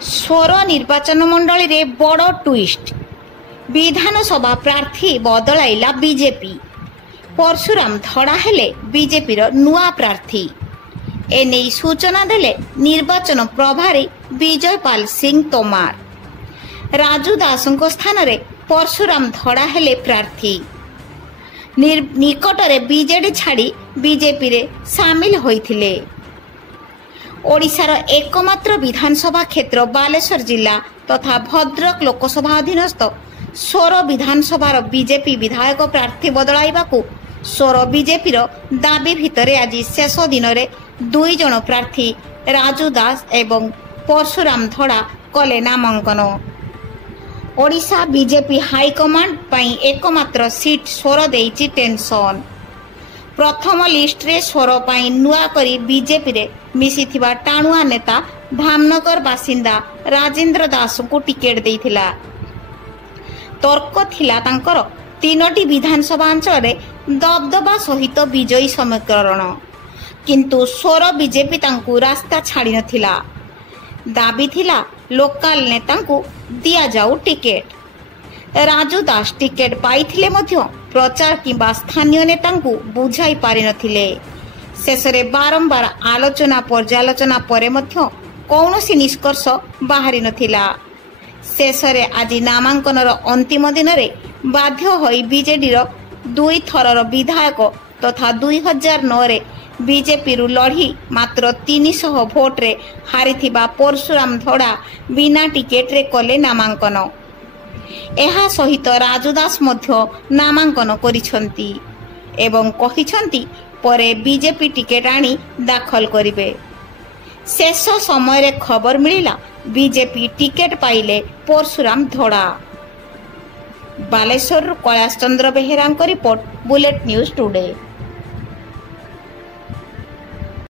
ସ୍ୱର ନିର୍ବାଚନ ମଣ୍ଡଳୀରେ ବଡ଼ ଟୁଇଷ୍ଟ। ବିଧାନସଭା ପ୍ରାର୍ଥୀ ବଦଳାଇଲା ବିଜେପି। ପରଶୁରାମ ଧଡ଼ା ହେଲେ ବିଜେପିର ନୂଆ ପ୍ରାର୍ଥୀ। ଏନେଇ ସୂଚନା ଦେଲେ ନିର୍ବାଚନ ପ୍ରଭାରୀ ବିଜୟପାଲ ସିଂ ତୋମାର। ରାଜୁ ଦାସଙ୍କ ସ୍ଥାନରେ ପରଶୁରାମ ଧଡ଼ା ହେଲେ ପ୍ରାର୍ଥୀ। ନିକଟରେ ବିଜେଡି ଛାଡ଼ି ବିଜେପିରେ ସାମିଲ ହୋଇଥିଲେ। ଓଡ଼ିଶାର ଏକମାତ୍ର ବିଧାନସଭା କ୍ଷେତ୍ର ବାଲେଶ୍ୱର ଜିଲ୍ଲା ତଥା ଭଦ୍ରକ ଲୋକସଭା ଅଧୀନସ୍ଥ ସୋର ବିଧାନସଭାର ବିଜେପି ବିଧାୟକ ପ୍ରାର୍ଥୀ ବଦଳାଇବାକୁ ସୋର ବିଜେପିର ଦାବି ଭିତରେ ଆଜି ଶେଷ ଦିନରେ ଦୁଇ ଜଣ ପ୍ରାର୍ଥୀ ରାଜୁ ଦାସ ଏବଂ ପରଶୁରାମ ଧଡ଼ା କଲେ ନାମାଙ୍କନ। ଓଡ଼ିଶା ବିଜେପି ହାଇକମାଣ୍ଡ ପାଇଁ ଏକମାତ୍ର ସିଟ୍ ସ୍ୱର ଦେଇଛି ଟେନସନ୍। ପ୍ରଥମ ଲିଷ୍ଟରେ ସ୍ୱର ପାଇଁ ନୂଆ କରି ବିଜେପିରେ ମିଶିଥିବା ଟାଣୁଆ ନେତା ଧାମନଗର ବାସିନ୍ଦା ରାଜେନ୍ଦ୍ର ଦାସଙ୍କୁ ଟିକେଟ ଦେଇଥିଲା। ତର୍କ ଥିଲା ତାଙ୍କର ତିନୋଟି ବିଧାନସଭା ଅଞ୍ଚଳରେ ଦବଦବା ସହିତ ବିଜୟୀ ସମୀକରଣ, କିନ୍ତୁ ସ୍ୱର ବିଜେପି ତାଙ୍କୁ ରାସ୍ତା ଛାଡ଼ିନଥିଲା। ଦାବି ଥିଲା ଲୋକାଲ ନେତାଙ୍କୁ ଦିଆଯାଉ ଟିକେଟ। ରାଜୁ ଦାସ ଟିକେଟ ପାଇଥିଲେ ମଧ୍ୟ ପ୍ରଚାର କିମ୍ବା ସ୍ଥାନୀୟ ନେତାଙ୍କୁ ବୁଝାଇ ପାରିନଥିଲେ। ଶେଷରେ ବାରମ୍ବାର ଆଲୋଚନା ପର୍ଯ୍ୟାଲୋଚନା ପରେ ମଧ୍ୟ କୌଣସି ନିଷ୍କର୍ଷ ବାହାରି ନଥିଲା। ଶେଷରେ ଆଜି ନାମାଙ୍କନର ଅନ୍ତିମ ଦିନରେ ବାଧ୍ୟ ହୋଇ ବିଜେଡିର ଦୁଇଥରର ବିଧାୟକ ତଥା 2009ରେ ବିଜେପିରୁ ଲଢ଼ି ମାତ୍ର 300 ଭୋଟରେ ହାରିଥିବା ପରଶୁରାମ ଧଡ଼ା ବିନା ଟିକେଟରେ କଲେ ନାମାଙ୍କନ। ଏହା ସହିତ ରାଜୁ ଦାସ ମଧ୍ୟ ନାମାଙ୍କନ କରିଛନ୍ତି ଏବଂ କହିଛନ୍ତି ପରେ ବିଜେପି ଟିକେଟ ଆଣି ଦାଖଲ କରିବେ। ଶେଷ ସମୟରେ ଖବର ମିଳିଲା ବିଜେପି ଟିକେଟ ପାଇଲେ ପରଶୁରାମ ଧଡ଼ା। ବାଲେଶ୍ୱରରୁ କୈଳାସ ଚନ୍ଦ୍ର ବେହେରାଙ୍କ ରିପୋର୍ଟ, ବୁଲେଟ୍ ନ୍ୟୁଜ୍ ଟୁଡେ।